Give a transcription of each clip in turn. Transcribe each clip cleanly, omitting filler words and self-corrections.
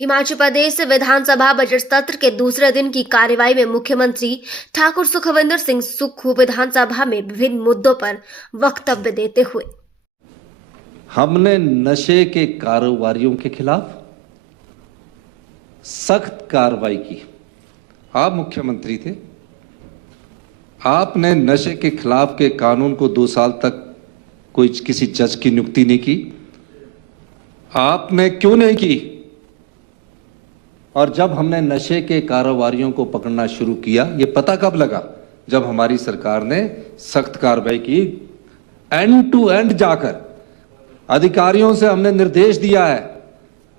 हिमाचल प्रदेश विधानसभा budget सत्र के दूसरे दिन की कार्यवाही में मुख्यमंत्री ठाकुर सुखविंदर सिंह सुक्खू विधानसभा में विभिन्न मुद्दों पर वक्तव्य देते हुए हमने नशे के कारोबारियों के खिलाफ सख्त कार्रवाई की। आप मुख्यमंत्री थे, आपने नशे के खिलाफ के कानून को 2 साल तक कोई किसी जज की नियुक्ति नहीं की। आपने क्यों नहीं की? और जब हमने नशे के कारोबारियों को पकड़ना शुरू किया, ये पता कब लगा? जब हमारी सरकार ने सख्त कार्रवाई की। एंड टू एंड जाकर अधिकारियों से हमने निर्देश दिया है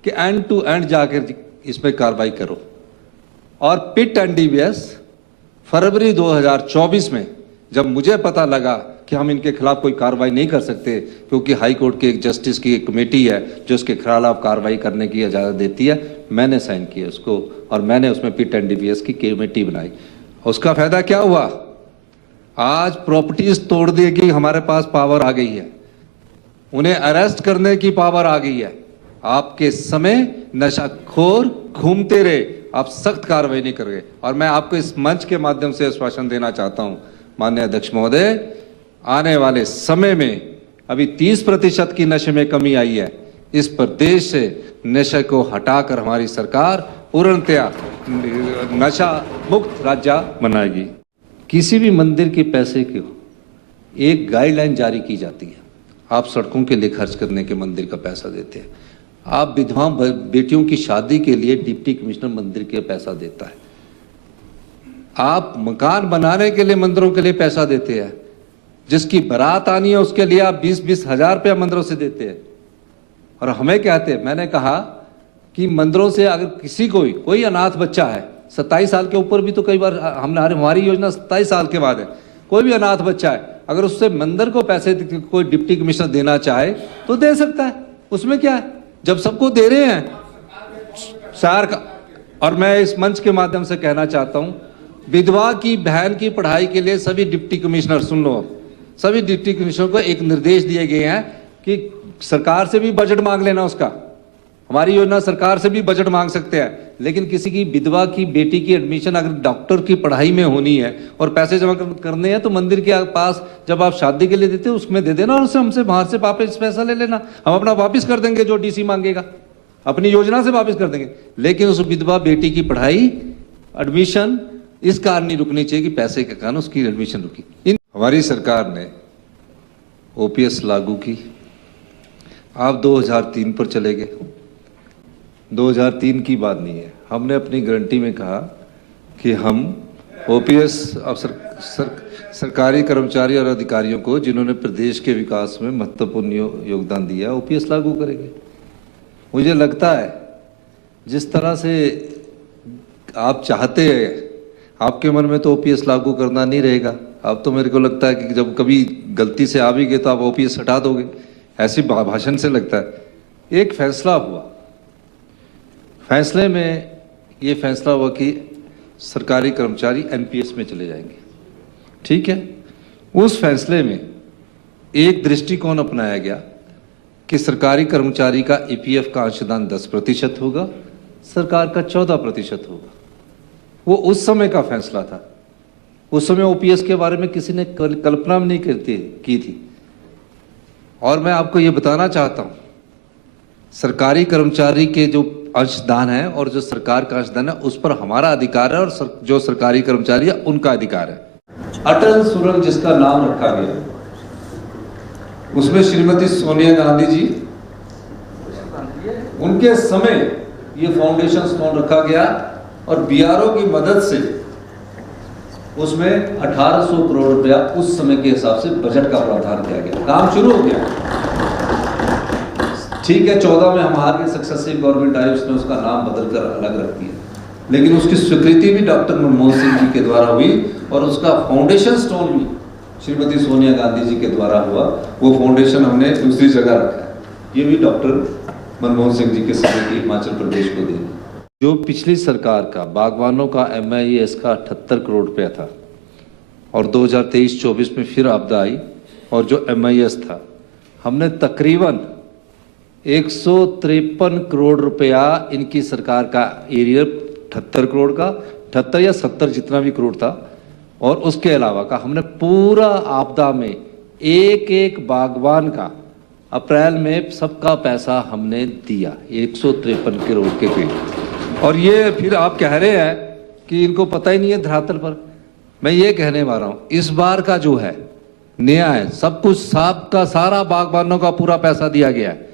कि एंड टू एंड जाकर इसमें कार्रवाई करो। और पिट एनडीवीएस फरवरी 2024 में जब मुझे पता लगा कि हम इनके खिलाफ कोई कार्रवाई नहीं कर सकते क्योंकि हाई कोर्ट के एक जस्टिस की एक कमेटी है जो इसके खिलाफ कार्रवाई करने की इजाज़त देती है, मैंने साइन किया उसको और मैंने उसमें पिट एनडीवीएस की कमेटी बनाई। उसका फायदा क्या हुआ? आज प्रॉपर्टीज तोड़ देने की हमारे पास पावर आ गई है, उन्हें अरेस्ट करने की पावर आ गई है। आपके समय नशाखोर घूमते रहे, आप सख्त कार्रवाई नहीं कर रहे। और मैं आपको इस मंच के माध्यम से आश्वासन देना चाहता हूं, माननीय अध्यक्ष महोदय, आने वाले समय में अभी 30% की नशे में कमी आई है। इस प्रदेश से नशे को हटाकर हमारी सरकार पूर्णतया नशा मुक्त राज्य बनाएगी। किसी भी मंदिर के पैसे को एक गाइडलाइन जारी की जाती है। आप सड़कों के लिए खर्च करने के मंदिर का पैसा देते हैं, आप विधवा बेटियों की शादी के लिए डिप्टी कमिश्नर मंदिर के पैसा देता है, आप मकान बनाने के लिए मंदिरों के लिए पैसा देते हैं, जिसकी बारात आनी है उसके लिए आप 20-20 हजार रुपया मंदिरों से देते हैं। और हमें कहते हैं, मैंने कहा कि मंदिरों से अगर किसी कोई अनाथ बच्चा है, 27 साल के ऊपर भी तो कई बार हमारी योजना 27 साल के बाद है, कोई भी अनाथ बच्चा है, अगर उससे मंदिर को पैसे कोई डिप्टी कमिश्नर देना चाहे तो दे सकता है, उसमें क्या है? जब सबको दे रहे हैं शहर का। और मैं इस मंच के माध्यम से कहना चाहता हूं, विधवा की बहन की पढ़ाई के लिए सभी डिप्टी कमिश्नर, सुन लो, सभी डिप्टी कमिश्नर को एक निर्देश दिए गए हैं कि सरकार से भी बजट मांग लेना उसका। हमारी योजना सरकार से भी बजट मांग सकते हैं, लेकिन किसी की विधवा की बेटी की एडमिशन अगर डॉक्टर की पढ़ाई में होनी है और पैसे जमा करने हैं तो मंदिर के पास जब आप शादी के लिए देते हो उसमें दे देना और उससे हमसे बाहर से वापस पैसा ले लेना, हम अपना वापस कर देंगे, जो डीसी मांगेगा अपनी योजना से वापस कर देंगे। लेकिन उस विधवा बेटी की पढ़ाई एडमिशन इस कारण नहीं रुकनी चाहिए कि पैसे के कारण उसकी एडमिशन रुकी। हमारी सरकार ने ओपीएस लागू की, आप 2003 पर चले गए। 2003 की बात नहीं है, हमने अपनी गारंटी में कहा कि हम ओपीएस सरकारी कर्मचारी और अधिकारियों को जिन्होंने प्रदेश के विकास में महत्वपूर्ण योगदान दिया, ओपीएस लागू करेंगे। मुझे लगता है जिस तरह से आप चाहते हैं, आपके मन में तो ओपीएस लागू करना नहीं रहेगा। अब तो मेरे को लगता है कि जब कभी गलती से आ भी गए तो आप ओपीएस हटा दोगे, ऐसी भाषण से लगता है। एक फैसला हुआ, फैसले में ये फैसला हुआ कि सरकारी कर्मचारी एनपीएस में चले जाएंगे, ठीक है। उस फैसले में एक दृष्टिकोण अपनाया गया कि सरकारी कर्मचारी का ईपीएफ का अंशदान 10% होगा, सरकार का 14% होगा। वो उस समय का फैसला था। उस समय ओपीएस के बारे में किसी ने कल्पना भी नहीं की थी। और मैं आपको ये बताना चाहता हूं, सरकारी कर्मचारी के जो अंशदान है और जो सरकार का अंशदान है उस पर हमारा अधिकार है और जो सरकारी कर्मचारी है उनका अधिकार है। अटल सुरंग जिसका नाम रखा गया, उसमें श्रीमती सोनिया गांधी जी, उनके समय ये फाउंडेशन स्टोन रखा गया और बीआरओ की मदद से उसमें 1800 करोड़ रुपया उस समय के हिसाब से बजट का प्रावधान किया गया, काम शुरू हो गया। ठीक है, 14 में हमारी सक्सेसिव गवर्नमेंट आई, उसने उसका नाम बदलकर अलग रख दिया, लेकिन उसकी स्वीकृति भी डॉक्टर मनमोहन सिंह जी के द्वारा हुई और उसका फाउंडेशन स्टोन भी श्रीमती सोनिया गांधी जी के द्वारा हुआ। वो फाउंडेशन हमने दूसरी जगह रखा है, ये भी डॉक्टर मनमोहन सिंह जी के समय की हिमाचल प्रदेश को दी। जो पिछली सरकार का बागवानों का MIS का 78 करोड़ रुपया था और 2023-24 में फिर आपदा आई और जो MIS था हमने तकरीबन 153 करोड़ रुपया इनकी सरकार का एरिया, 78 करोड़ का, 78 या 70 जितना भी करोड़ था, और उसके अलावा का हमने पूरा आपदा में एक एक बागवान का अप्रैल में सबका पैसा हमने दिया, 153 करोड़ के पेड़। और ये फिर आप कह रहे हैं कि इनको पता ही नहीं है धरातल पर। मैं ये कहने वाला हूं, इस बार का जो है नया है, सब कुछ साफ का सारा बागबानों का पूरा पैसा दिया गया है।